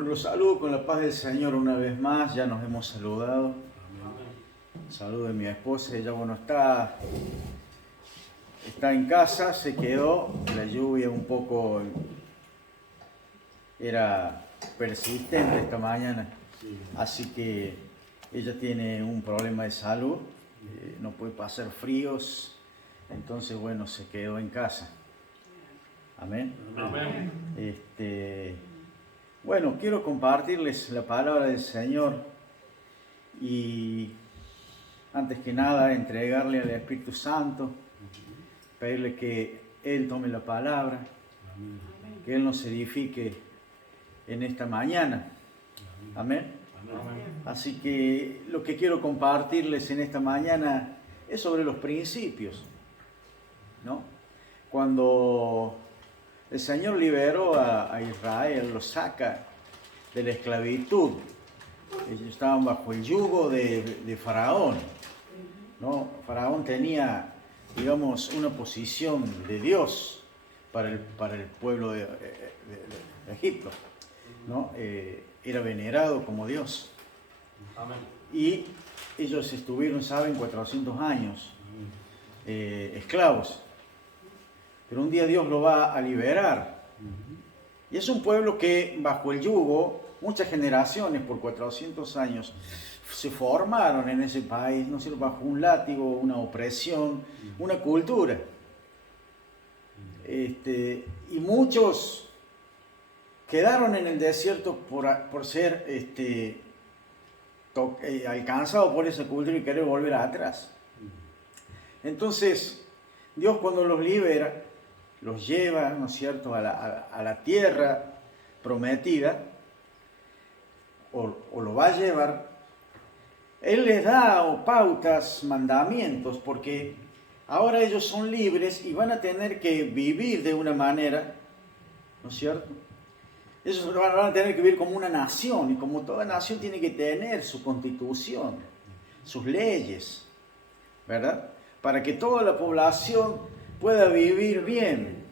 Bueno, los saludo con la paz del Señor una vez más, ya nos hemos saludado. Saludo de mi esposa, ella bueno está en casa, se quedó, la lluvia un poco era persistente esta mañana, así que ella tiene un problema de salud, no puede pasar fríos, entonces bueno, se quedó en casa. Amén. Amén. Bueno, quiero compartirles la palabra del Señor y antes que nada entregarle al Espíritu Santo, pedirle que Él tome la palabra, que Él nos edifique en esta mañana. Amén. Así que lo que quiero compartirles en esta mañana es sobre los principios, ¿no? Cuando el Señor liberó a Israel, lo saca de la esclavitud. Ellos estaban bajo el yugo de Faraón, ¿no? Faraón tenía, digamos, una posición de Dios para el pueblo de Egipto, ¿no? Era venerado como Dios. Amén. Y ellos estuvieron, ¿saben?, 400 años esclavos. Pero un día Dios lo va a liberar. Y es un pueblo que bajo el yugo, muchas generaciones por 400 años, se formaron en ese país, no sé, bajo un látigo, una opresión, una cultura. Y muchos quedaron en el desierto por ser alcanzados por esa cultura y querer volver atrás. Entonces, Dios cuando los libera, los lleva, ¿no es cierto?, a la tierra prometida, o lo va a llevar. Él les da pautas, mandamientos, porque ahora ellos son libres y van a tener que vivir de una manera, ¿no es cierto? Ellos van a tener que vivir como una nación, y como toda nación tiene que tener su constitución, sus leyes, ¿verdad? Para que toda la población pueda vivir bien,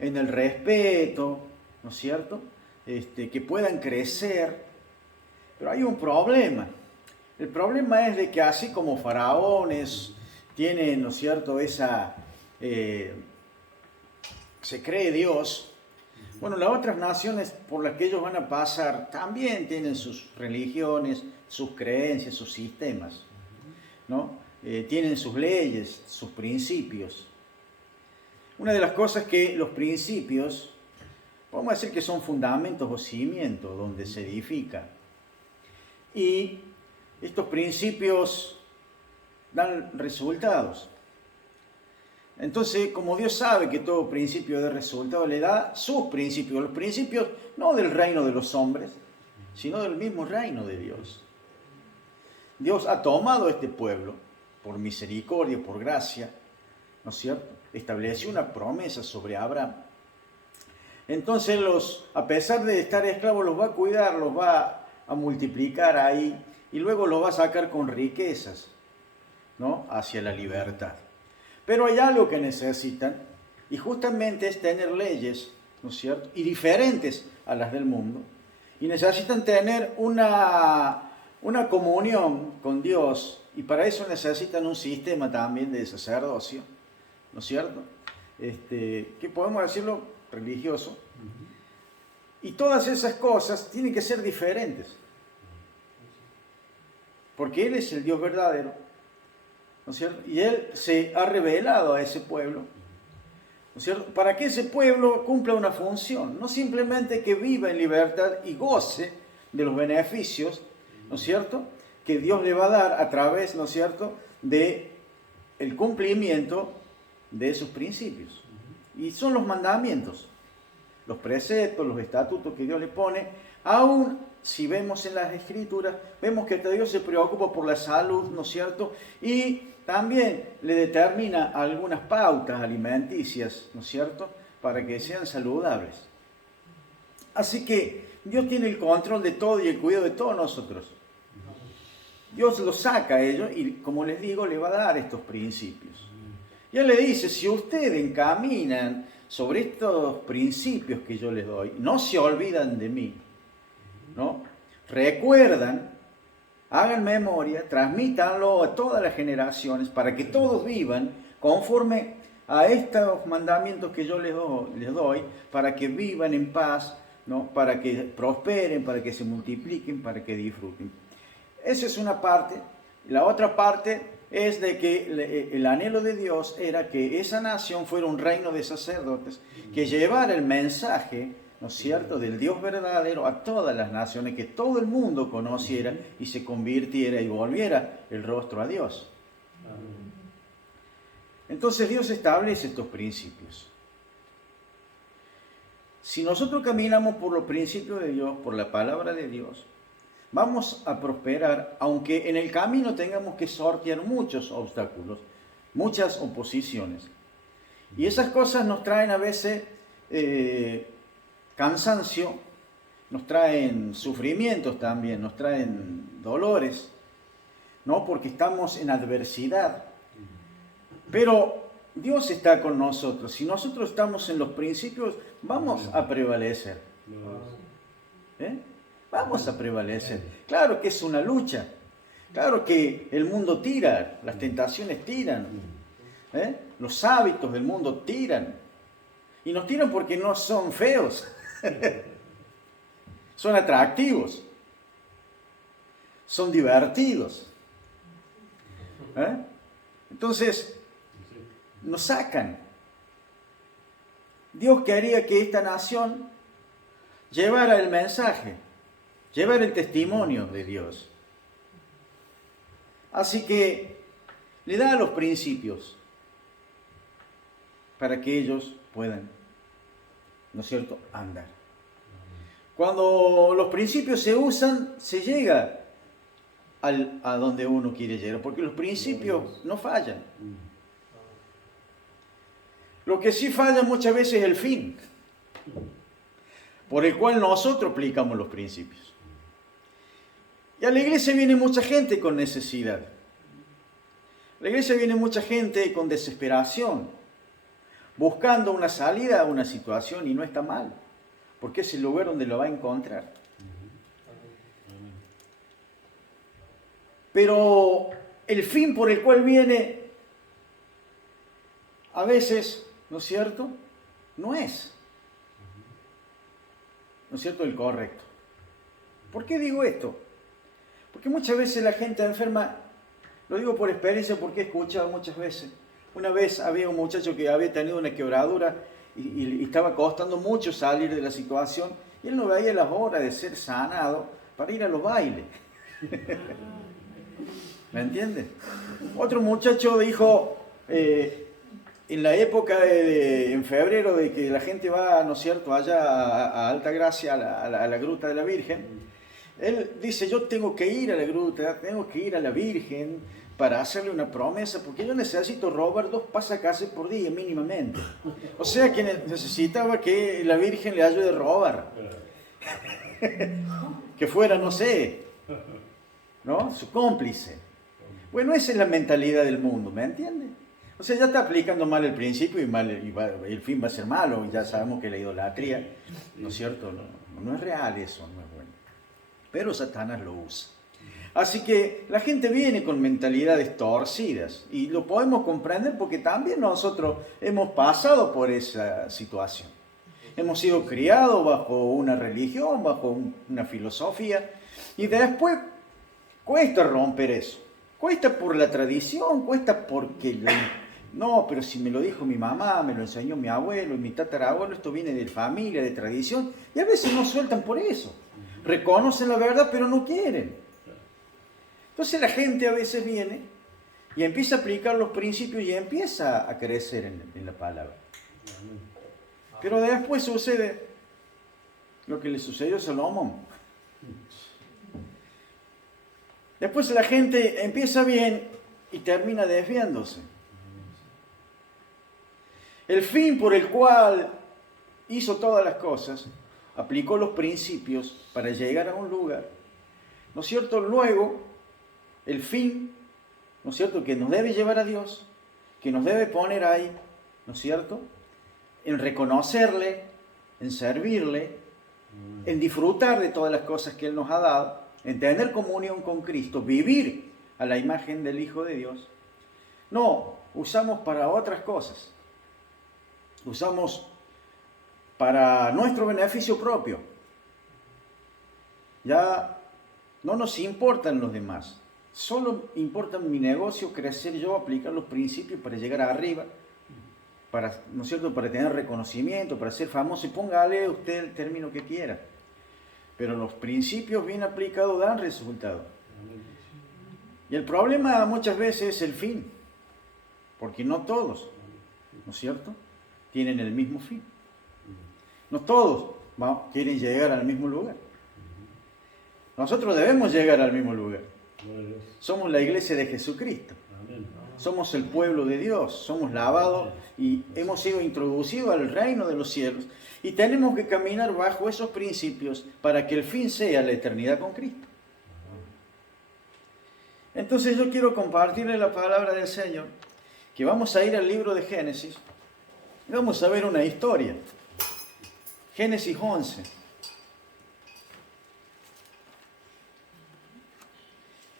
en el respeto, ¿no es cierto? Que puedan crecer. Pero hay un problema. El problema es de que así como faraones tienen, ¿no es cierto?, se cree Dios. Bueno, las otras naciones por las que ellos van a pasar también tienen sus religiones, sus creencias, sus sistemas, ¿no? Tienen sus leyes, sus principios. Una de las cosas que los principios, podemos decir que son fundamentos o cimientos donde se edifica. Y estos principios dan resultados. Entonces, como Dios sabe que todo principio da resultado, le da sus principios, los principios no del reino de los hombres, sino del mismo reino de Dios. Dios ha tomado este pueblo por misericordia, por gracia, ¿no es cierto? Estableció una promesa sobre Abraham. Entonces, a pesar de estar esclavos, los va a cuidar, los va a multiplicar ahí y luego los va a sacar con riquezas, ¿no?, hacia la libertad. Pero hay algo que necesitan, y justamente es tener leyes, ¿no es cierto?, y diferentes a las del mundo, y necesitan tener una comunión con Dios, y para eso necesitan un sistema también de sacerdocio, ¿no es cierto?, que podemos decirlo religioso, y todas esas cosas tienen que ser diferentes, porque Él es el Dios verdadero, ¿no es cierto? Y Él se ha revelado a ese pueblo, ¿no es cierto?, para que ese pueblo cumpla una función, no simplemente que viva en libertad y goce de los beneficios, ¿no es cierto?, que Dios le va a dar a través, ¿no es cierto?, de el cumplimiento de esos principios. Y son los mandamientos, los preceptos, los estatutos que Dios le pone. Aún si vemos en las Escrituras, vemos que Dios se preocupa por la salud, ¿no es cierto?, y también le determina algunas pautas alimenticias, ¿no es cierto?, para que sean saludables. Así que Dios tiene el control de todo y el cuidado de todos nosotros. Dios los saca a ellos y, como les digo, le va a dar estos principios. Y Él le dice, si ustedes encaminan sobre estos principios que yo les doy, no se olvidan de mí, ¿no? Recuerdan, hagan memoria, transmítanlo a todas las generaciones para que todos vivan conforme a estos mandamientos que yo les doy, para que vivan en paz, ¿no? Para que prosperen, para que se multipliquen, para que disfruten. Esa es una parte. La otra parte es de que el anhelo de Dios era que esa nación fuera un reino de sacerdotes, que llevara el mensaje, ¿no es cierto?, del Dios verdadero a todas las naciones, que todo el mundo conociera y se convirtiera y volviera el rostro a Dios. Entonces Dios establece estos principios. Si nosotros caminamos por los principios de Dios, por la palabra de Dios, vamos a prosperar, aunque en el camino tengamos que sortear muchos obstáculos, muchas oposiciones. Y esas cosas nos traen a veces cansancio, nos traen sufrimientos también, nos traen dolores, ¿no? Porque estamos en adversidad. Pero Dios está con nosotros. Si nosotros estamos en los principios, vamos a prevalecer. Vamos a prevalecer. Claro que es una lucha. Claro que el mundo tira, las tentaciones tiran. Los hábitos del mundo tiran. Y nos tiran porque no son feos. Son atractivos. Son divertidos. Entonces, nos sacan. Dios quería que esta nación llevara el mensaje, llevara el testimonio de Dios. Así que le da los principios para que ellos puedan, ¿no es cierto?, andar. Cuando los principios se usan, se llega a donde uno quiere llegar, porque los principios no fallan. Lo que sí falla muchas veces es el fin, por el cual nosotros aplicamos los principios. Y a la iglesia viene mucha gente con necesidad. A la iglesia viene mucha gente con desesperación, buscando una salida a una situación, y no está mal, porque es el lugar donde lo va a encontrar. Pero el fin por el cual viene, a veces, ¿no es cierto?, no es cierto?, el correcto. ¿Por qué digo esto? Porque muchas veces la gente enferma, lo digo por experiencia porque he escuchado muchas veces. Una vez había un muchacho que había tenido una quebradura y estaba costando mucho salir de la situación, y él no veía las horas de ser sanado para ir a los bailes. ¿Me entiendes? Otro muchacho dijo, en la época en febrero, de que la gente va, ¿no es cierto?, allá a Altagracia, a la Gruta de la Virgen, él dice: yo tengo que ir a la gruta, tengo que ir a la Virgen para hacerle una promesa, porque yo necesito robar 2 pasacases por día mínimamente. O sea que necesitaba que la Virgen le ayude a robar. Que fuera, no sé, ¿no?, su cómplice. Bueno, esa es la mentalidad del mundo, ¿me entiendes? O sea, ya está aplicando mal el principio y el fin va a ser malo. Ya sabemos que la idolatría, ¿no es cierto?, no es real, eso no es bueno. Pero Satanás lo usa. Así que la gente viene con mentalidades torcidas, y lo podemos comprender porque también nosotros hemos pasado por esa situación. Hemos sido criados bajo una religión, bajo una filosofía, y después cuesta romper eso. Cuesta por la tradición, cuesta porque no, pero si me lo dijo mi mamá, me lo enseñó mi abuelo y mi tatarabuelo, esto viene de familia, de tradición, y a veces no sueltan por eso. Reconocen la verdad, pero no quieren. Entonces la gente a veces viene y empieza a aplicar los principios y empieza a crecer en la palabra. Pero después sucede lo que le sucedió a Salomón. Después la gente empieza bien y termina desviándose. El fin por el cual hizo todas las cosas, aplicó los principios para llegar a un lugar, ¿no es cierto? Luego, el fin, ¿no es cierto?, que nos debe llevar a Dios, que nos debe poner ahí, ¿no es cierto?, en reconocerle, en servirle, en disfrutar de todas las cosas que Él nos ha dado, en tener comunión con Cristo, vivir a la imagen del Hijo de Dios. No, usamos para otras cosas. Usamos para nuestro beneficio propio. Ya no nos importan los demás. Solo importa mi negocio, crecer yo, aplicar los principios para llegar arriba, para, ¿no es cierto?, para tener reconocimiento, para ser famoso. Y póngale usted el término que quiera. Pero los principios bien aplicados dan resultado. Y el problema muchas veces es el fin. Porque no todos, ¿no es cierto?, tienen el mismo fin. No todos quieren llegar al mismo lugar. Nosotros debemos llegar al mismo lugar. Somos la iglesia de Jesucristo. Somos el pueblo de Dios. Somos lavados y hemos sido introducidos al reino de los cielos. Y tenemos que caminar bajo esos principios para que el fin sea la eternidad con Cristo. Entonces yo quiero compartirle la palabra del Señor, que vamos a ir al libro de Génesis y vamos a ver una historia. Génesis 11.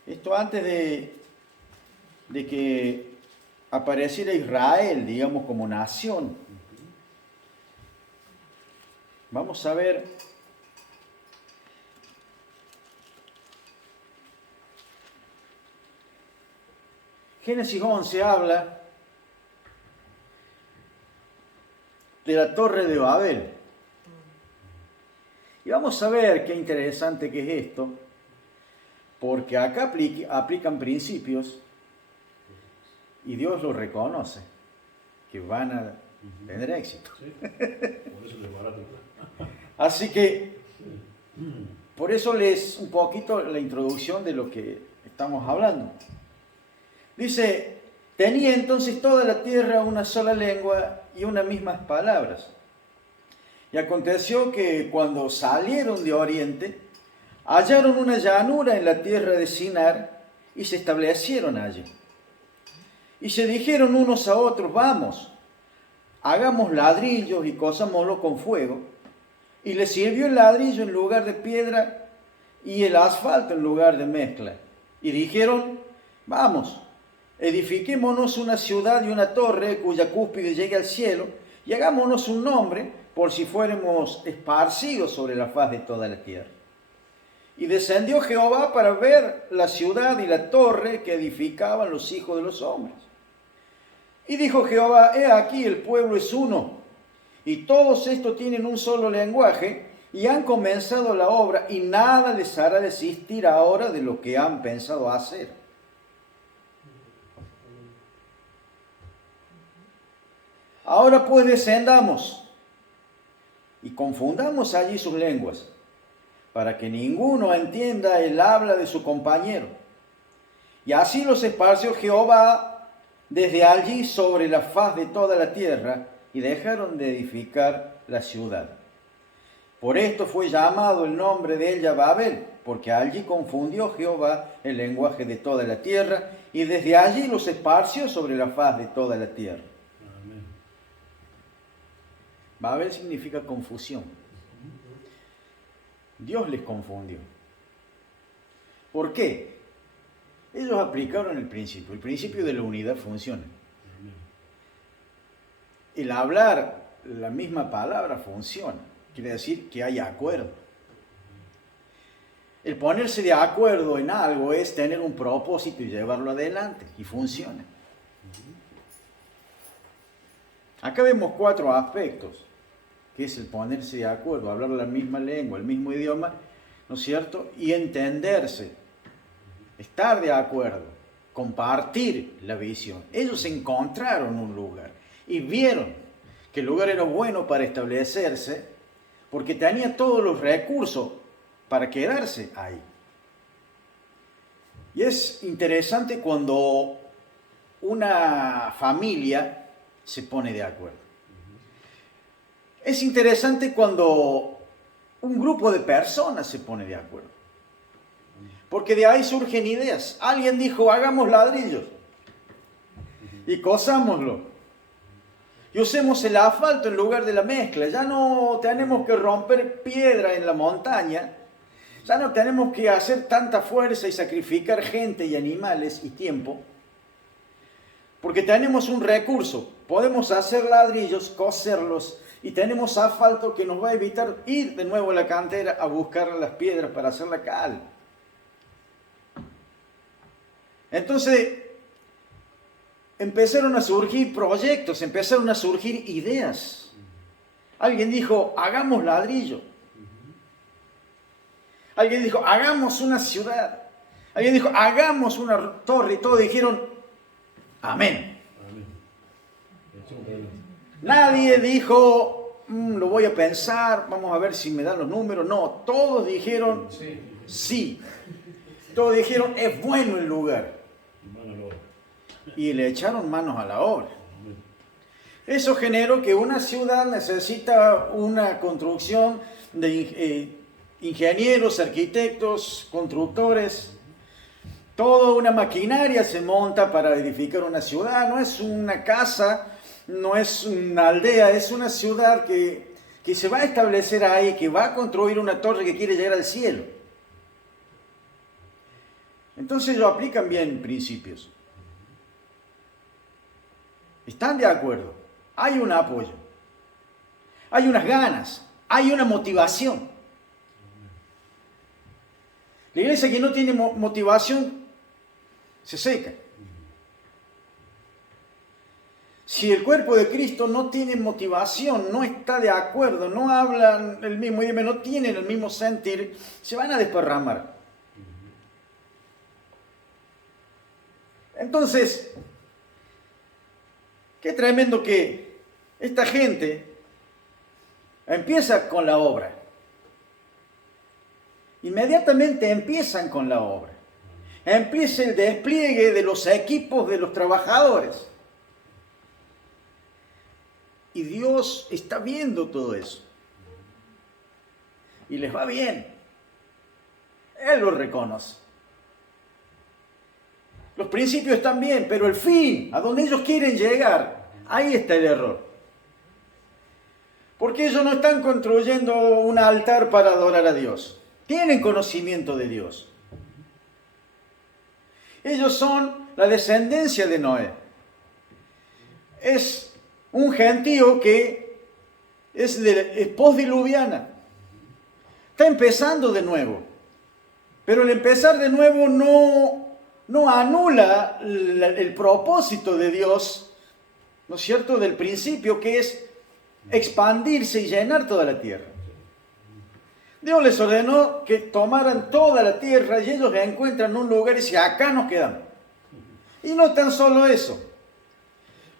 Esto antes de que apareciera Israel, digamos, como nación. Vamos a ver Génesis 11 habla de la torre de Babel. Y vamos a ver qué interesante que es esto, porque acá aplican principios y Dios los reconoce, que van a tener éxito. Así que, por eso les un poquito la introducción de lo que estamos hablando. Dice, tenía entonces toda la tierra una sola lengua y unas mismas palabras. Y aconteció que cuando salieron de oriente, hallaron una llanura en la tierra de Sinar y se establecieron allí. Y se dijeron unos a otros, vamos, hagamos ladrillos y cosámoslo con fuego. Y les sirvió el ladrillo en lugar de piedra y el asfalto en lugar de mezcla. Y dijeron, vamos, edifiquémonos una ciudad y una torre cuya cúspide llegue al cielo y hagámonos un nombre por si fuéramos esparcidos sobre la faz de toda la tierra. Y descendió Jehová para ver la ciudad y la torre que edificaban los hijos de los hombres. Y dijo Jehová, he aquí el pueblo es uno, y todos estos tienen un solo lenguaje, y han comenzado la obra, y nada les hará desistir ahora de lo que han pensado hacer. Ahora pues descendamos, y confundamos allí sus lenguas, para que ninguno entienda el habla de su compañero. Y así los esparció Jehová desde allí sobre la faz de toda la tierra, y dejaron de edificar la ciudad. Por esto fue llamado el nombre de ella Babel, porque allí confundió Jehová el lenguaje de toda la tierra, y desde allí los esparció sobre la faz de toda la tierra. Amén. Babel significa confusión. Dios les confundió. ¿Por qué? Ellos aplicaron el principio de la unidad funciona. El hablar la misma palabra funciona, quiere decir que hay acuerdo. El ponerse de acuerdo en algo es tener un propósito y llevarlo adelante, y funciona. Acá vemos 4 aspectos, que es el ponerse de acuerdo, hablar la misma lengua, el mismo idioma, ¿no es cierto? Y entenderse, estar de acuerdo, compartir la visión. Ellos encontraron un lugar y vieron que el lugar era bueno para establecerse porque tenía todos los recursos para quedarse ahí. Y es interesante cuando una familia se pone de acuerdo. Es interesante cuando un grupo de personas se pone de acuerdo. Porque de ahí surgen ideas. Alguien dijo, hagamos ladrillos y cosámoslo. y usemos el asfalto en lugar de la mezcla. Ya no tenemos que romper piedra en la montaña. Ya no tenemos que hacer tanta fuerza y sacrificar gente y animales y tiempo. Porque tenemos un recurso. Podemos hacer ladrillos, coserlos, y tenemos asfalto que nos va a evitar ir de nuevo a la cantera a buscar las piedras para hacer la cal. Entonces, empezaron a surgir proyectos, empezaron a surgir ideas. Alguien dijo, hagamos ladrillo. Alguien dijo, hagamos una ciudad. Alguien dijo, hagamos una torre. Y todos dijeron, amén. Nadie dijo, lo voy a pensar, vamos a ver si me dan los números. No, todos dijeron, sí. Todos dijeron, es bueno el lugar. Y le echaron manos a la obra. Eso generó que una ciudad necesita una construcción de ingenieros, arquitectos, constructores. Toda una maquinaria se monta para edificar una ciudad. No es una casa, no es una aldea, es una ciudad que se va a establecer ahí, que va a construir una torre que quiere llegar al cielo. Entonces ellos aplican bien principios. ¿Están de acuerdo? Hay un apoyo. Hay unas ganas. Hay una motivación. La iglesia que no tiene motivación se seca. Si el cuerpo de Cristo no tiene motivación, no está de acuerdo, no hablan el mismo idioma, no tienen el mismo sentir, se van a desparramar. Entonces, qué tremendo que esta gente empieza con la obra. Inmediatamente empiezan con la obra. Empieza el despliegue de los equipos de los trabajadores. Y Dios está viendo todo eso. Y les va bien. Él lo reconoce. Los principios están bien, pero el fin, a donde ellos quieren llegar, ahí está el error. Porque ellos no están construyendo un altar para adorar a Dios. Tienen conocimiento de Dios. Ellos son la descendencia de Noé. Es un gentío que es postdiluviana. Está empezando de nuevo. Pero el empezar de nuevo no anula el propósito de Dios, ¿no es cierto?, del principio, que es expandirse y llenar toda la tierra. Dios les ordenó que tomaran toda la tierra y ellos encuentran un lugar y dicen, acá nos quedamos. Y no tan solo eso.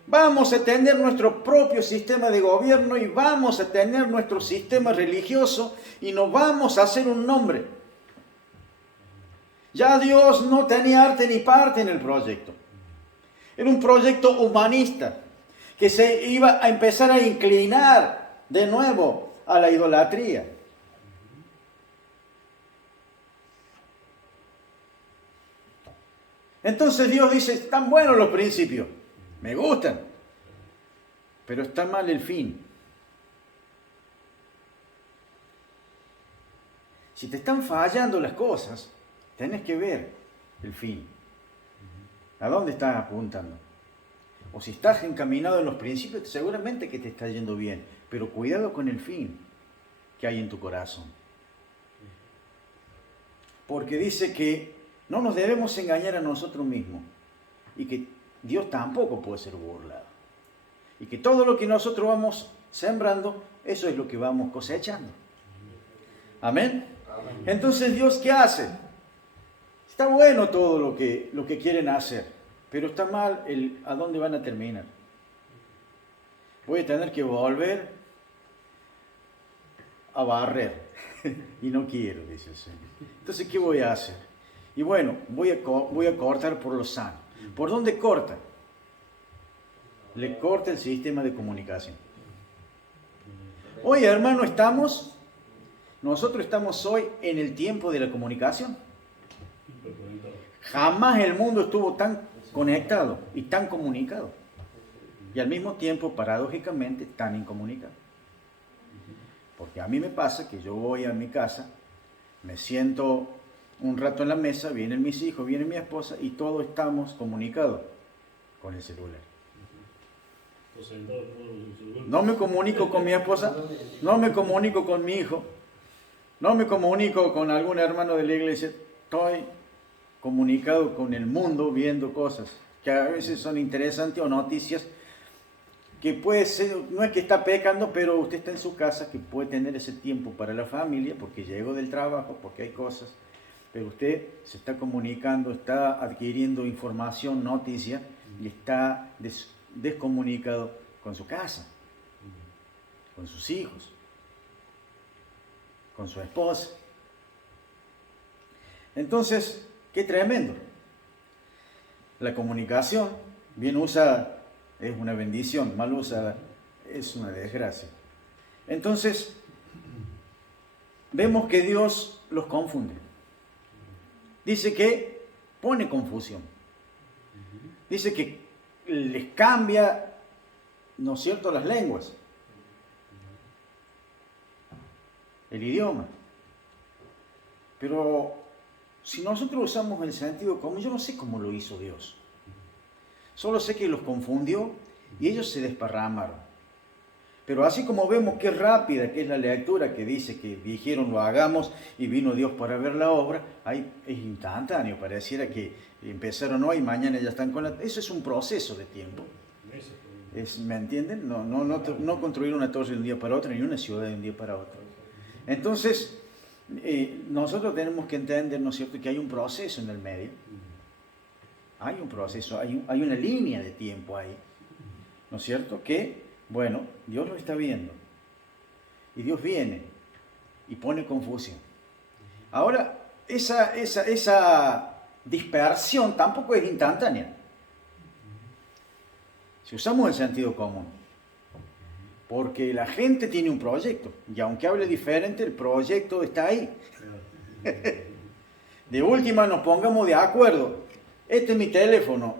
Vamos a tener nuestro propio sistema de gobierno y vamos a tener nuestro sistema religioso y nos vamos a hacer un nombre. Ya Dios no tenía arte ni parte en el proyecto. Era un proyecto humanista que se iba a empezar a inclinar de nuevo a la idolatría. Entonces Dios dice, están buenos los principios, me gustan, pero está mal el fin. Si te están fallando las cosas, tenés que ver el fin. ¿A dónde estás apuntando? O si estás encaminado en los principios, seguramente que te está yendo bien, pero cuidado con el fin que hay en tu corazón. Porque dice que no nos debemos engañar a nosotros mismos y que Dios tampoco puede ser burlado. Y que todo lo que nosotros vamos sembrando, eso es lo que vamos cosechando. ¿Amén? Entonces, ¿Dios qué hace? Está bueno todo lo que quieren hacer, pero está mal a dónde van a terminar. Voy a tener que volver a barrer. Y no quiero, dice el Señor. Entonces, ¿qué voy a hacer? Y bueno, voy a cortar por lo sano. ¿Por dónde corta? Le corta el sistema de comunicación. Oye, hermano, nosotros estamos hoy en el tiempo de la comunicación. Jamás el mundo estuvo tan conectado y tan comunicado. y al mismo tiempo, paradójicamente, tan incomunicados. Porque a mí me pasa que yo voy a mi casa, me siento un rato en la mesa, vienen mis hijos, viene mi esposa y todos estamos comunicados con el celular. No me comunico con mi esposa, no me comunico con mi hijo, no me comunico con algún hermano de la iglesia, estoy comunicado con el mundo viendo cosas que a veces son interesantes o noticias que puede ser, no es que está pecando, pero usted está en su casa, que puede tener ese tiempo para la familia, porque llegó del trabajo, porque hay cosas, pero usted se está comunicando, está adquiriendo información, noticia, y está descomunicado con su casa, con sus hijos, con su esposa. Entonces, qué tremendo. La comunicación, bien usada, es una bendición, mal usada es una desgracia. Entonces, vemos que Dios los confunde. Dice que pone confusión. Dice que les cambia, ¿no es cierto?, las lenguas, el idioma. Pero si nosotros usamos el sentido común, yo no sé cómo lo hizo Dios. Solo sé que los confundió y ellos se desparramaron. Pero así como vemos qué rápida que es la lectura que dice que dijeron lo hagamos y vino Dios para ver la obra, ahí es instantáneo, pareciera que empezaron hoy y mañana ya están con la... Eso es un proceso de tiempo. ¿Me entienden? No construir una torre de un día para otro ni una ciudad de un día para otro. Entonces, nosotros tenemos que entender, ¿no es cierto?, que hay un proceso en el medio. Hay un proceso, hay una línea de tiempo ahí, ¿no es cierto? Que, bueno, Dios lo está viendo. Y Dios viene y pone confusión. Ahora, esa dispersión tampoco es instantánea. Si usamos el sentido común. Porque la gente tiene un proyecto. Y aunque hable diferente, el proyecto está ahí. De última nos pongamos de acuerdo. Este es mi teléfono.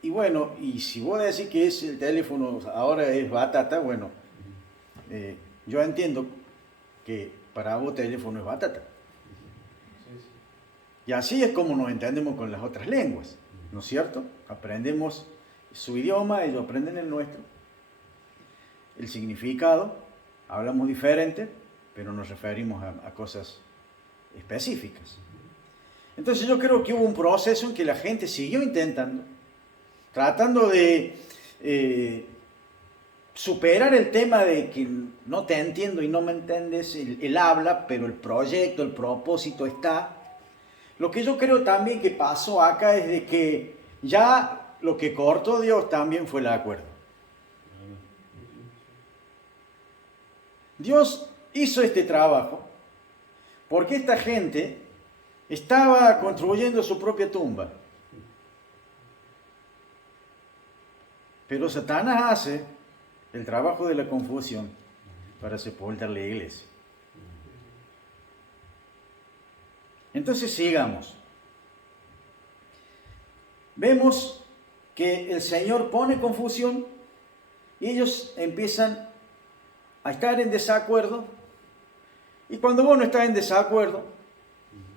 Y bueno, y si vos decís que es el teléfono, ahora es batata, bueno, yo entiendo que para vos teléfono es batata. Y así es como nos entendemos con las otras lenguas, ¿no es cierto? Aprendemos su idioma, ellos aprenden el nuestro. El significado, hablamos diferente, pero nos referimos a cosas específicas. Entonces yo creo que hubo un proceso en que la gente siguió intentando, tratando de superar el tema de que no te entiendo y no me entiendes, el habla, pero el proyecto, el propósito está. Lo que yo creo también que pasó acá es de que ya lo que cortó Dios también fue el acuerdo. Dios hizo este trabajo porque esta gente estaba construyendo su propia tumba. Pero Satanás hace el trabajo de la confusión para sepultar la iglesia. Entonces sigamos. Vemos que el Señor pone confusión y ellos empiezan a estar en desacuerdo. Y cuando vos no estás en desacuerdo,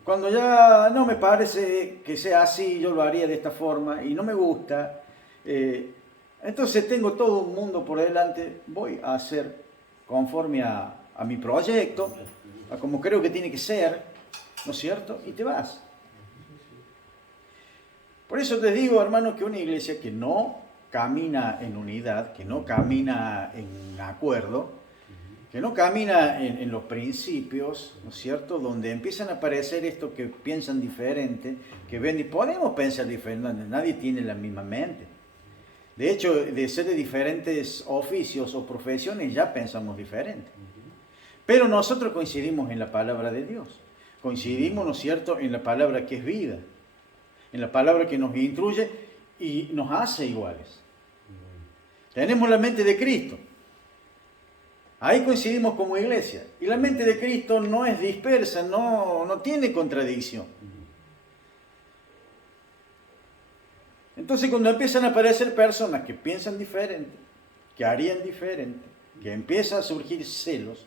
cuando ya no me parece que sea así, yo lo haría de esta forma y no me gusta, entonces tengo todo un mundo por delante, voy a hacer conforme a mi proyecto, a como creo que tiene que ser, ¿no es cierto? Y te vas. Por eso te digo, hermanos, que una iglesia que no camina en unidad, que no camina en acuerdo, que no camina en los principios, ¿no es cierto?, donde empiezan a aparecer estos que piensan diferente, que ven, y podemos pensar diferente, nadie tiene la misma mente. De hecho, de ser de diferentes oficios o profesiones ya pensamos diferente. Pero nosotros coincidimos en la palabra de Dios. Coincidimos, ¿no es cierto?, en la palabra que es vida. En la palabra que nos instruye y nos hace iguales. Tenemos la mente de Cristo. Ahí coincidimos como iglesia. Y la mente de Cristo no es dispersa, no tiene contradicción. Entonces cuando empiezan a aparecer personas que piensan diferente, que harían diferente, que empieza a surgir celos,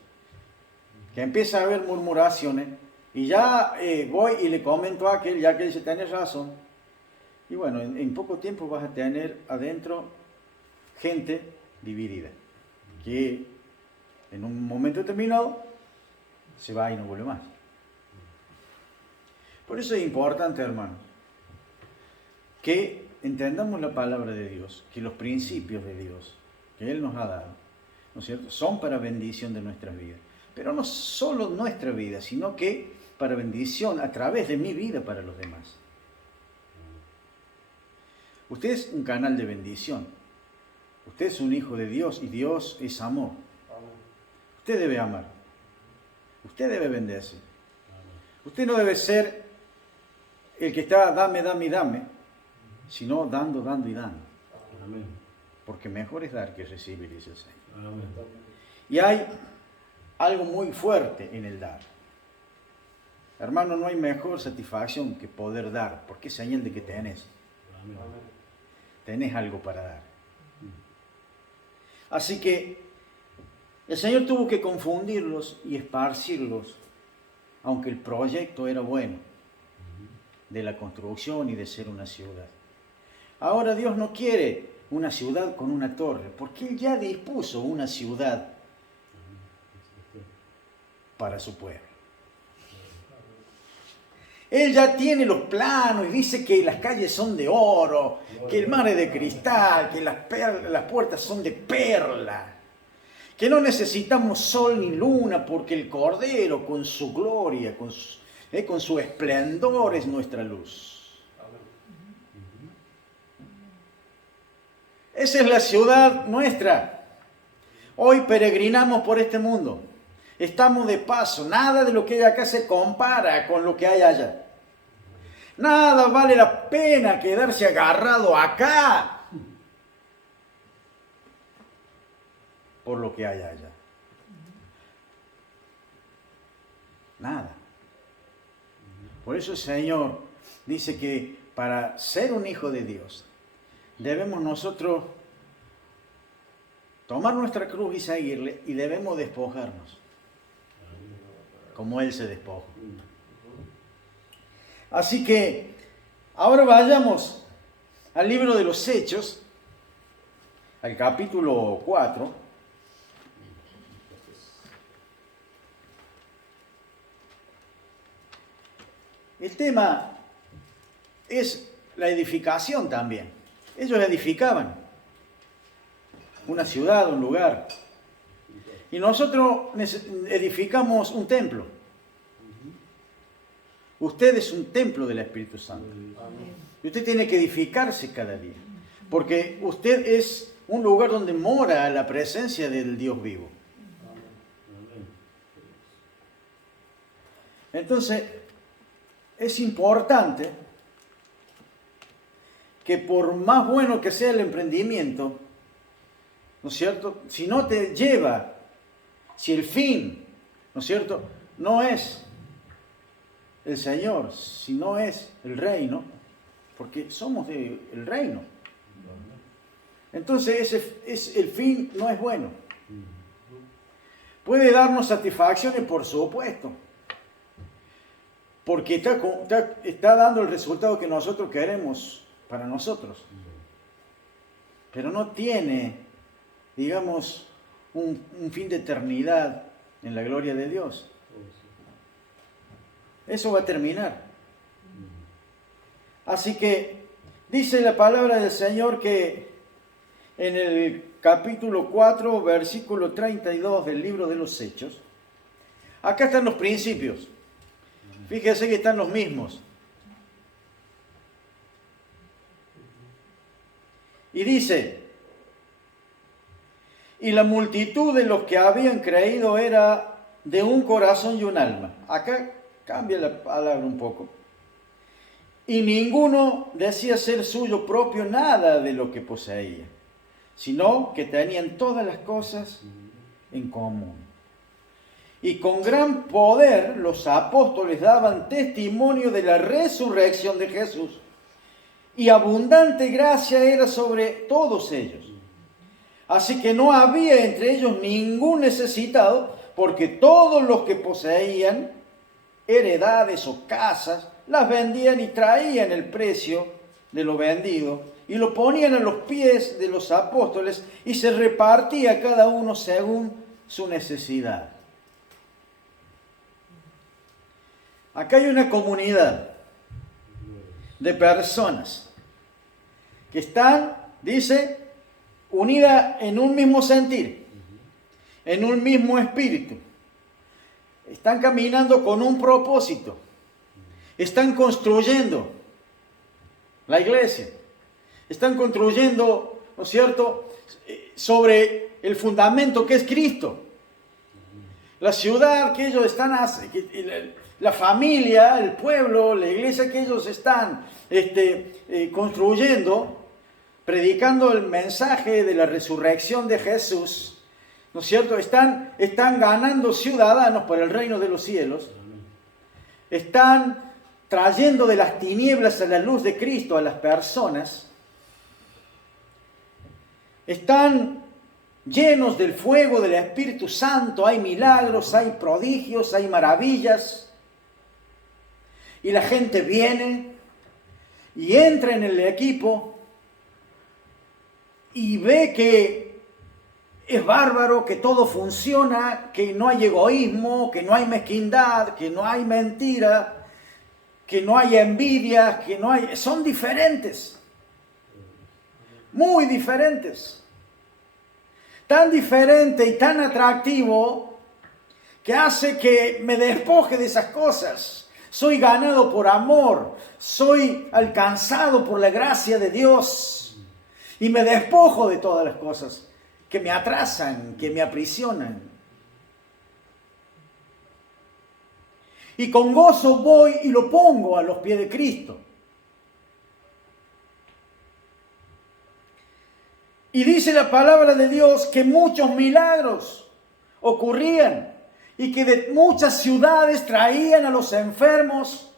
que empieza a haber murmuraciones, y ya voy y le comento a aquel, ya que dice, tenés razón, y bueno, en poco tiempo vas a tener adentro gente dividida, que en un momento determinado se va y no vuelve más. Por eso es importante, hermanos, que entendamos la palabra de Dios, que los principios de Dios que Él nos ha dado, ¿no es cierto?, son para bendición de nuestras vidas. Pero no solo nuestra vida, sino que para bendición a través de mi vida para los demás. Usted es un canal de bendición. Usted es un hijo de Dios y Dios es amor. Usted debe amar. Usted debe bendecir. Usted no debe ser el que está dame, dame y dame, sino dando, dando y dando. Amén. Porque mejor es dar que recibir, dice el Señor. Amén. Y hay algo muy fuerte en el dar. Hermano, no hay mejor satisfacción que poder dar, porque es señal de que tenés. Amén. Tenés algo para dar. Así que el Señor tuvo que confundirlos y esparcirlos, aunque el proyecto era bueno, de la construcción y de ser una ciudad. Ahora Dios no quiere una ciudad con una torre, porque Él ya dispuso una ciudad para su pueblo. Él ya tiene los planos y dice que las calles son de oro, que el mar es de cristal, que las puertas son de perla, que no necesitamos sol ni luna porque el Cordero con su gloria, con su esplendor es nuestra luz. Esa es la ciudad nuestra. Hoy peregrinamos por este mundo. Estamos de paso. Nada de lo que hay acá se compara con lo que hay allá. Nada vale la pena quedarse agarrado acá por lo que hay allá. Nada. Por eso el Señor dice que para ser un hijo de Dios, debemos nosotros tomar nuestra cruz y seguirle, y debemos despojarnos, como Él se despojó. Así que ahora vayamos al libro de los Hechos, al capítulo 4. El tema es la edificación también. Ellos edificaban una ciudad, un lugar. Y nosotros edificamos un templo. Usted es un templo del Espíritu Santo. Y usted tiene que edificarse cada día. Porque usted es un lugar donde mora la presencia del Dios vivo. Entonces, es importante que por más bueno que sea el emprendimiento, ¿no es cierto?, si no te lleva, si el fin, ¿no es cierto?, no es el Señor, si no es el reino, porque somos del reino, entonces el fin no es bueno. Puede darnos satisfacciones, por supuesto, porque está dando el resultado que nosotros queremos para nosotros, pero no tiene, digamos, un fin de eternidad en la gloria de Dios. Eso va a terminar. Así que dice la palabra del Señor que en el capítulo 4, versículo 32 del libro de los Hechos, acá están los principios. Fíjese que están los mismos. Y dice, y la multitud de los que habían creído era de un corazón y un alma. Acá cambia la palabra un poco. Y ninguno decía ser suyo propio nada de lo que poseía, sino que tenían todas las cosas en común. Y con gran poder los apóstoles daban testimonio de la resurrección de Jesús, y abundante gracia era sobre todos ellos. Así que no había entre ellos ningún necesitado, porque todos los que poseían heredades o casas, las vendían y traían el precio de lo vendido y lo ponían a los pies de los apóstoles y se repartía cada uno según su necesidad. Acá hay una comunidad de personas que están, dice, unidas en un mismo sentir, en un mismo espíritu. Están caminando con un propósito. Están construyendo la iglesia. Están construyendo, ¿no es cierto?, sobre el fundamento que es Cristo. La ciudad que ellos están haciendo, la familia, el pueblo, la iglesia que ellos están construyendo, predicando el mensaje de la resurrección de Jesús, ¿no es cierto? Están ganando ciudadanos para el reino de los cielos. Están trayendo de las tinieblas a la luz de Cristo a las personas. Están llenos del fuego del Espíritu Santo. Hay milagros, hay prodigios, hay maravillas. Y la gente viene y entra en el equipo y ve que es bárbaro, que todo funciona, que no hay egoísmo, que no hay mezquindad, que no hay mentira, que no hay envidia, que no hay... Son diferentes, muy diferentes. Tan diferente y tan atractivo que hace que me despoje de esas cosas. Soy ganado por amor, soy alcanzado por la gracia de Dios y me despojo de todas las cosas que me atrasan, que me aprisionan. Y con gozo voy y lo pongo a los pies de Cristo. Y dice la palabra de Dios que muchos milagros ocurrían y que de muchas ciudades traían a los enfermos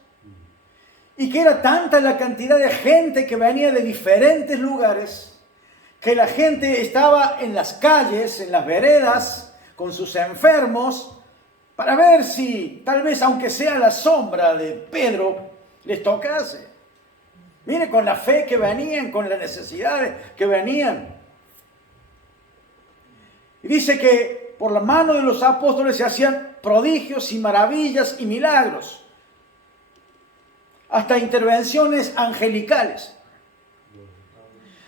y que era tanta la cantidad de gente que venía de diferentes lugares que la gente estaba en las calles, en las veredas, con sus enfermos, para ver si, tal vez aunque sea la sombra de Pedro, les tocase. Mire, con la fe que venían, con las necesidades que venían. Y dice que por la mano de los apóstoles se hacían prodigios y maravillas y milagros, hasta intervenciones angelicales.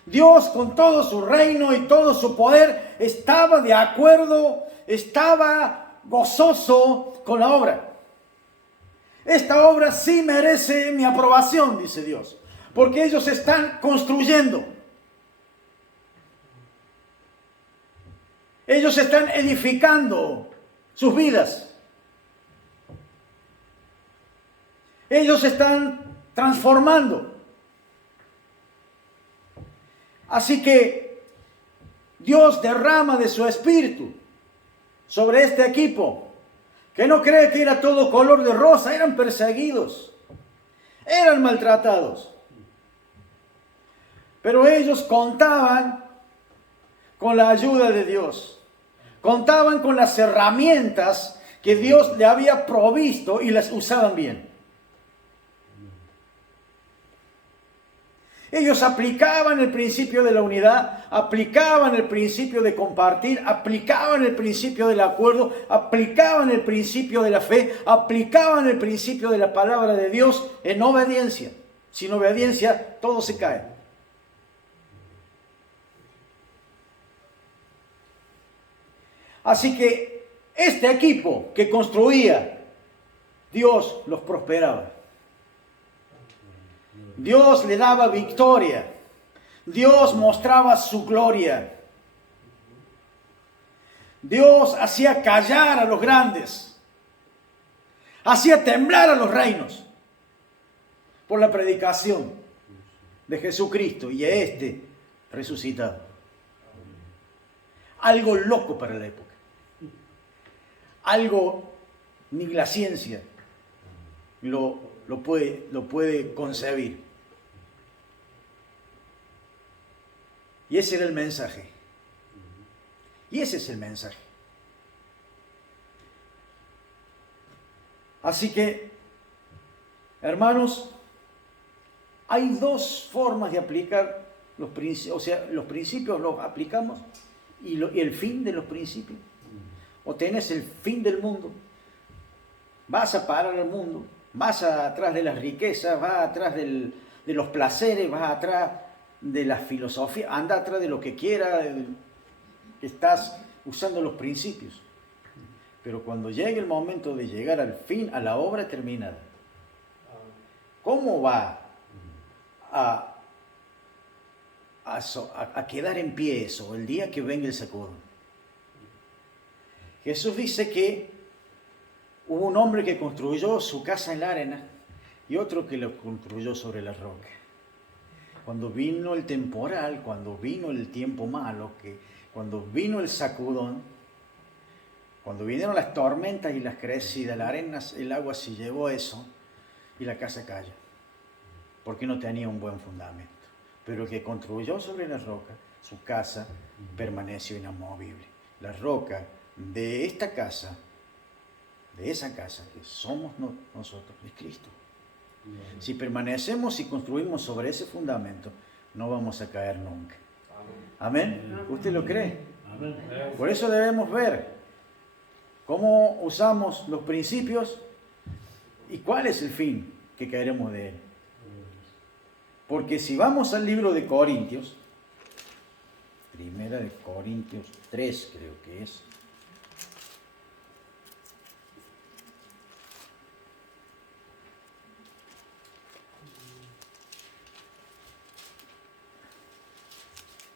Dios, con todo su reino y todo su poder, estaba de acuerdo, estaba gozoso con la obra. Esta obra sí merece mi aprobación, dice Dios, porque ellos están construyendo. Ellos están edificando sus vidas. Ellos están transformando. Así que Dios derrama de su espíritu sobre este equipo, que no cree que era todo color de rosa. Eran perseguidos, eran maltratados, pero ellos contaban con la ayuda de Dios, contaban con las herramientas que Dios le había provisto y las usaban bien. Ellos aplicaban el principio de la unidad, aplicaban el principio de compartir, aplicaban el principio del acuerdo, aplicaban el principio de la fe, aplicaban el principio de la palabra de Dios en obediencia. Sin obediencia todo se cae. Así que este equipo que construía, Dios los prosperaba. Dios le daba victoria. Dios mostraba su gloria. Dios hacía callar a los grandes. Hacía temblar a los reinos por la predicación de Jesucristo y a este resucitado. Algo loco para la época. Algo ni la ciencia lo puede concebir. Y ese era el mensaje. Y ese es el mensaje. Así que, hermanos, hay dos formas de aplicar los principios. O sea, los principios los aplicamos y el fin de los principios. O tenés el fin del mundo. Vas a parar al mundo. Vas atrás de las riquezas, vas atrás de los placeres, vas atrás de la filosofía, anda atrás de lo que quiera, estás usando los principios. Pero cuando llegue el momento de llegar al fin, a la obra terminada, ¿cómo va a quedar en pie eso el día que venga el sacudón? Jesús dice que hubo un hombre que construyó su casa en la arena y otro que lo construyó sobre la roca. Cuando vino el temporal, cuando vino el tiempo malo, cuando vino el sacudón, cuando vinieron las tormentas y las crecidas, la arena, el agua se llevó eso y la casa cayó, porque no tenía un buen fundamento. Pero el que construyó sobre la roca, su casa permaneció inamovible. La roca de esta casa, de esa casa que somos nosotros, es Cristo. Si permanecemos y construimos sobre ese fundamento, no vamos a caer nunca. ¿Amén? ¿Usted lo cree? Por eso debemos ver cómo usamos los principios y cuál es el fin que queremos de él. Porque si vamos al libro de Corintios, primera de Corintios 3 creo que es,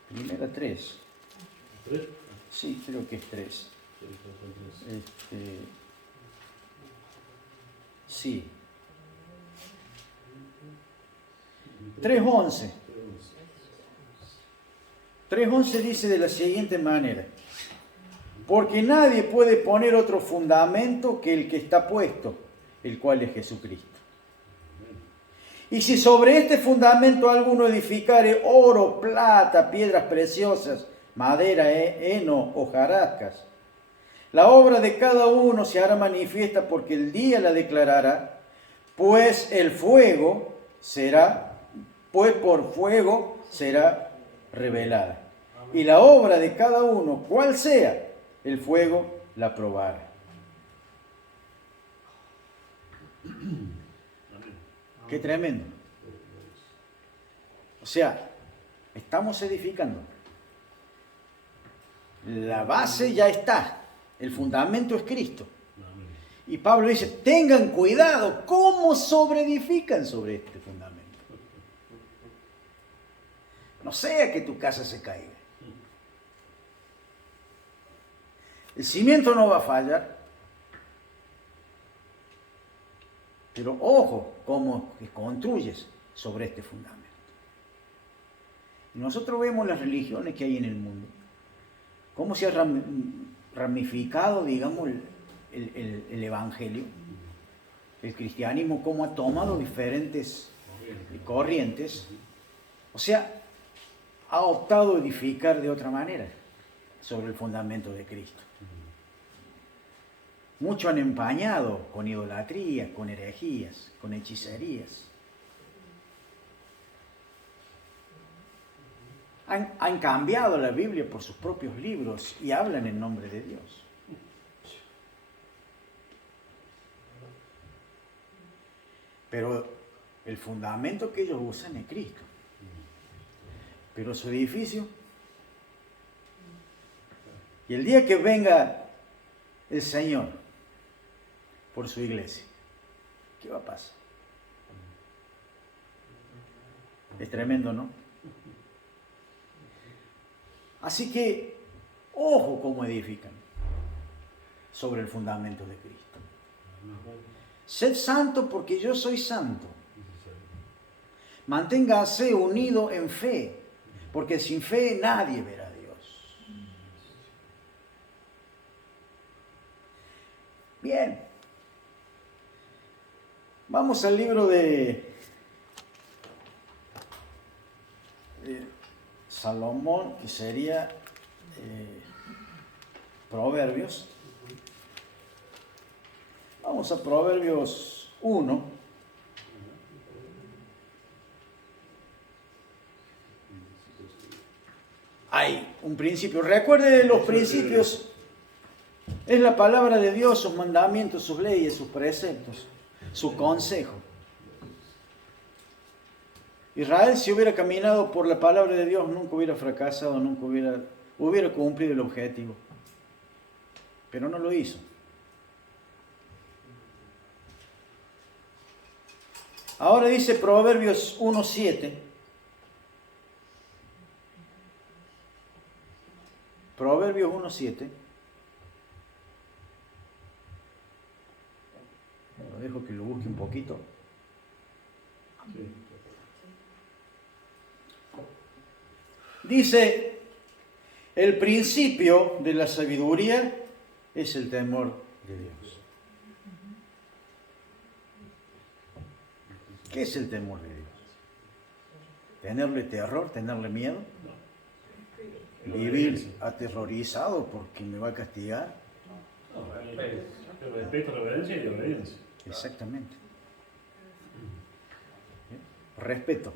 primera 3. Sí, creo que es 3. Sí. 3:11. 3:11 dice de la siguiente manera: porque nadie puede poner otro fundamento que el que está puesto, el cual es Jesucristo. Y si sobre este fundamento alguno edificare oro, plata, piedras preciosas, madera, heno, hojarascas, la obra de cada uno se hará manifiesta, porque el día la declarará, pues por fuego será revelada. Y la obra de cada uno, cual sea, el fuego la probará. Qué tremendo. O sea, estamos edificando. La base ya está. El fundamento es Cristo. Y Pablo dice, tengan cuidado, ¿cómo sobreedifican sobre este fundamento? No sea que tu casa se caiga. El cimiento no va a fallar. Pero ojo, cómo construyes sobre este fundamento. Y nosotros vemos las religiones que hay en el mundo. Cómo se ha ramificado, digamos, el evangelio. El cristianismo, cómo ha tomado diferentes corrientes. O sea, ha optado a edificar de otra manera sobre el fundamento de Cristo. Muchos han empañado con idolatría, con herejías, con hechicerías. Han cambiado la Biblia por sus propios libros y hablan en nombre de Dios. Pero el fundamento que ellos usan es Cristo. Pero su edificio, y el día que venga el Señor por su iglesia, ¿qué va a pasar? Es tremendo, ¿no? Así que, ojo cómo edifican sobre el fundamento de Cristo. Sed santo porque yo soy santo. Manténgase unido en fe, porque sin fe nadie verá a Dios. Bien. Vamos al libro de Salomón, que sería Proverbios. Vamos a Proverbios 1. Hay un principio. Recuerde los principios. Es la palabra de Dios, sus mandamientos, sus leyes, sus preceptos, su consejo. Israel, si hubiera caminado por la palabra de Dios, nunca hubiera fracasado, nunca hubiera cumplido el objetivo. Pero no lo hizo. Ahora dice Proverbios 1:7. Proverbios 1:7. Lo dejo que lo busque un poquito. Dice, el principio de la sabiduría es el temor de Dios. ¿Qué es el temor de Dios? ¿Tenerle terror? ¿Tenerle miedo? ¿Vivir aterrorizado porque me va a castigar? Respeto, reverencia y obediencia. Exactamente. Respeto.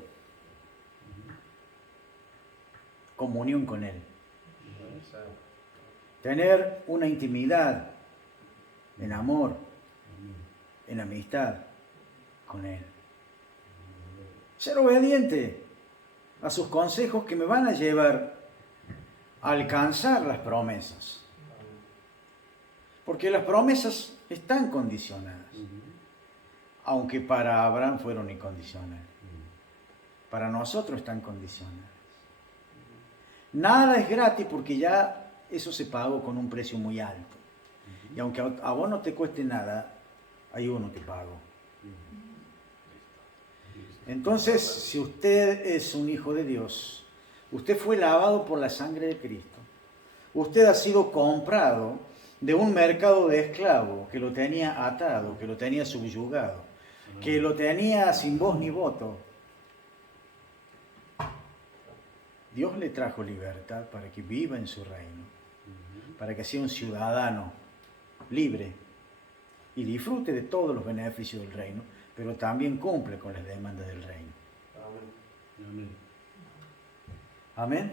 Comunión con Él. Tener una intimidad en amor, en amistad con Él. Ser obediente a sus consejos que me van a llevar a alcanzar las promesas. Porque las promesas están condicionadas. Aunque para Abraham fueron incondicionales. Para nosotros están condicionadas. Nada es gratis porque ya eso se pagó con un precio muy alto. Y aunque a vos no te cueste nada, hay uno que pagó. Entonces, si usted es un hijo de Dios, usted fue lavado por la sangre de Cristo. Usted ha sido comprado de un mercado de esclavos que lo tenía atado, que lo tenía subyugado, que lo tenía sin voz ni voto. Dios le trajo libertad para que viva en su reino, para que sea un ciudadano libre y disfrute de todos los beneficios del reino, pero también cumple con las demandas del reino. Amén. Amén.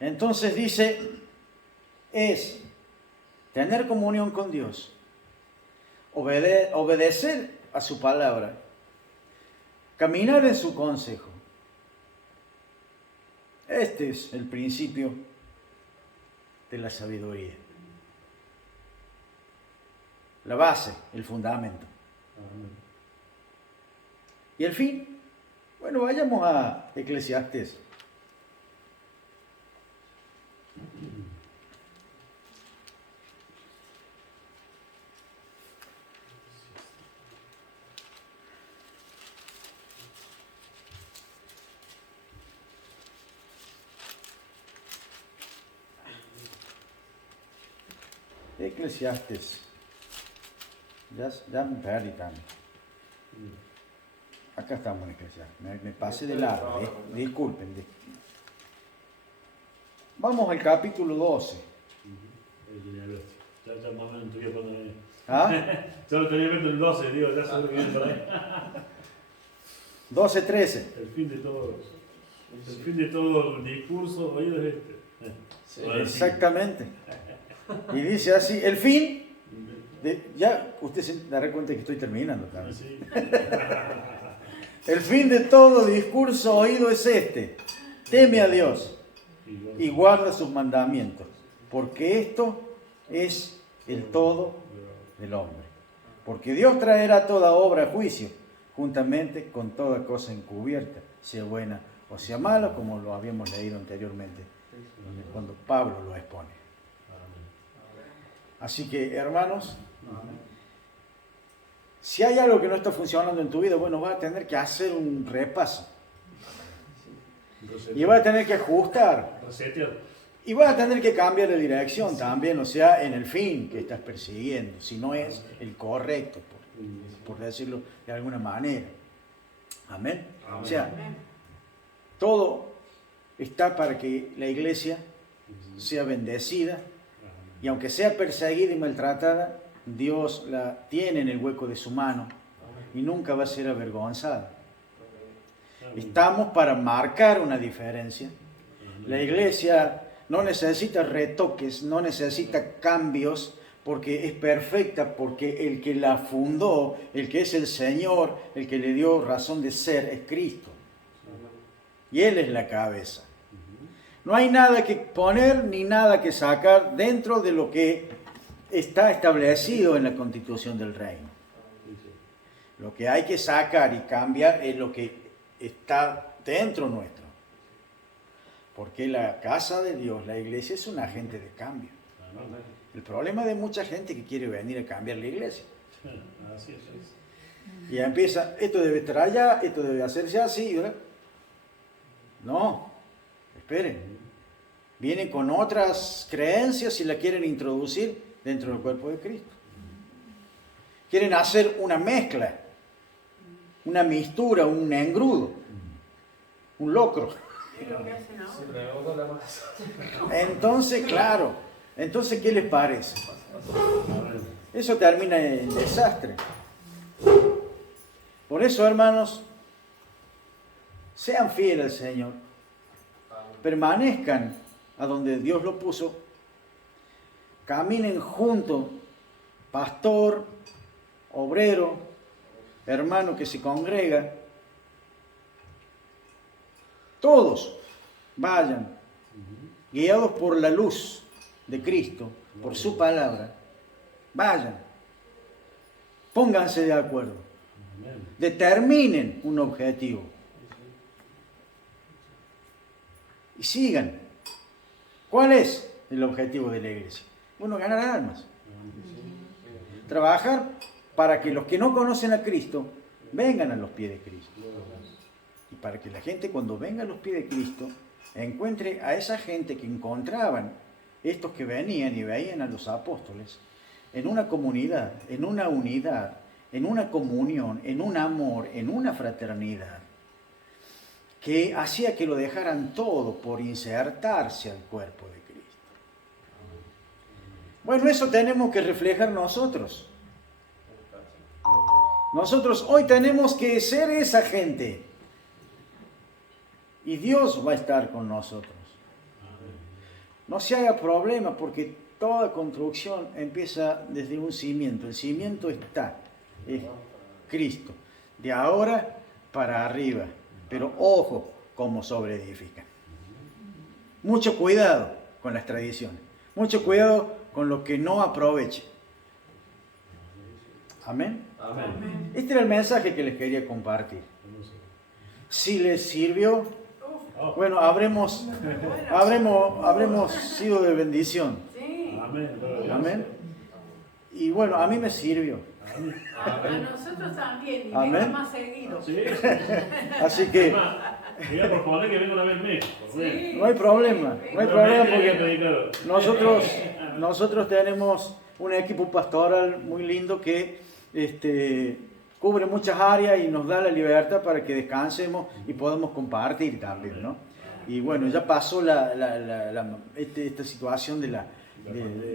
Entonces dice, es tener comunión con Dios, obedecer a su palabra, caminar en su consejo. Este es el principio de la sabiduría. La base, el fundamento. ¿Y el fin? Bueno, vayamos a Eclesiastés. Eclesiastes. Ya me perdí también. Acá estamos en Eclesiastes. Me pasé de lado. Disculpen. Vamos al capítulo 12. Ya más o menos tuyo cuando me... ¿Ah? Solo tenía que ver el 12, digo, ya sabes que viene por ahí. 12:13. El fin de todo el discurso oído es este. Sí, exactamente. Y dice así, el fin... ya usted se dará cuenta que estoy terminando también. Sí. El fin de todo discurso oído es este: teme a Dios y guarda sus mandamientos, porque esto es el todo del hombre. Porque Dios traerá toda obra a juicio, juntamente con toda cosa encubierta, sea buena o sea mala, como lo habíamos leído anteriormente, cuando Pablo lo expone. Así que, hermanos, si hay algo que no está funcionando en tu vida, bueno, vas a tener que hacer un repaso. Y vas a tener que ajustar. Y vas a tener que cambiar de dirección también, o sea, en el fin que estás persiguiendo, si no es el correcto, por decirlo de alguna manera. Amén. O sea, todo está para que la iglesia sea bendecida, y aunque sea perseguida y maltratada, Dios la tiene en el hueco de su mano y nunca va a ser avergonzada. Estamos para marcar una diferencia. La iglesia no necesita retoques, no necesita cambios, porque es perfecta, porque el que la fundó, el que es el Señor, el que le dio razón de ser, es Cristo. Y Él es la cabeza. No hay nada que poner ni nada que sacar dentro de lo que está establecido en la Constitución del Reino. Lo que hay que sacar y cambiar es lo que está dentro nuestro. Porque la casa de Dios, la iglesia, es un agente de cambio. El problema de mucha gente que quiere venir a cambiar la iglesia. Y empieza, esto debe estar allá, esto debe hacerse así, ¿verdad? No, esperen. Vienen con otras creencias y la quieren introducir dentro del cuerpo de Cristo. Quieren hacer una mezcla, una mistura, un engrudo, un locro. Entonces, claro, entonces, ¿qué les parece? Eso termina en desastre. Por eso, hermanos, sean fieles al Señor, permanezcan a donde Dios lo puso, caminen juntos, pastor, obrero, hermano que se congrega, todos vayan, guiados por la luz de Cristo, por su palabra, vayan, pónganse de acuerdo, determinen un objetivo y sigan. ¿Cuál es el objetivo de la iglesia? Bueno, ganar almas. Trabajar para que los que no conocen a Cristo vengan a los pies de Cristo. Y para que la gente, cuando venga a los pies de Cristo, encuentre a esa gente que encontraban estos que venían y veían a los apóstoles en una comunidad, en una unidad, en una comunión, en un amor, en una fraternidad, que hacía que lo dejaran todo por insertarse al cuerpo de Cristo. Bueno, eso tenemos que reflejar nosotros. Nosotros hoy tenemos que ser esa gente. Y Dios va a estar con nosotros. No se haga problema, porque toda construcción empieza desde un cimiento. El cimiento está, es Cristo. De ahora para arriba. Pero ojo cómo sobreedifican. Mucho cuidado con las tradiciones. Mucho cuidado con lo que no aproveche. Amén. Amén. Este era el mensaje que les quería compartir. Si les sirvió, bueno, habremos sido de bendición. Amén. Y bueno, a mí me sirvió. A nosotros también, y Amén. más seguido. Sí. Así que Voy a proponer que venga una vez mes. Sí. no hay problema porque nosotros tenemos un equipo pastoral muy lindo que cubre muchas áreas y nos da la libertad para que descansemos y podamos compartir también, ¿no? Y bueno, ya pasó esta situación de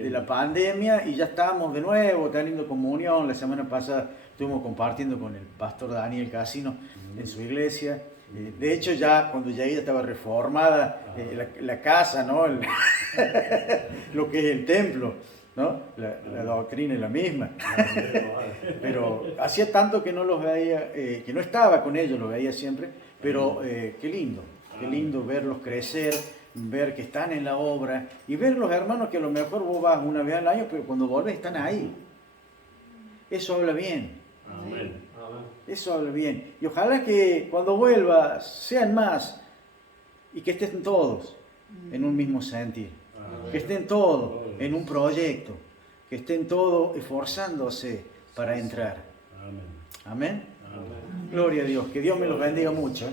la pandemia y ya estamos de nuevo teniendo comunión. La semana pasada estuvimos compartiendo con el pastor Daniel Casino en su iglesia. De hecho, ya cuando ya ella estaba reformada, la casa, ¿no? Lo que es el templo, ¿no? La doctrina es la misma. Pero hacía tanto que no los veía, que no estaba con ellos, los veía siempre, pero qué lindo verlos crecer, ver que están en la obra y ver los hermanos que a lo mejor vos vas una vez al año, pero cuando volvés están ahí. Eso habla bien. Amén. Eso habla bien. Y ojalá que cuando vuelva sean más y que estén todos en un mismo sentir. Que estén todos en un proyecto. Que estén todos esforzándose para entrar. Amén. Gloria a Dios. Que Dios me los bendiga mucho.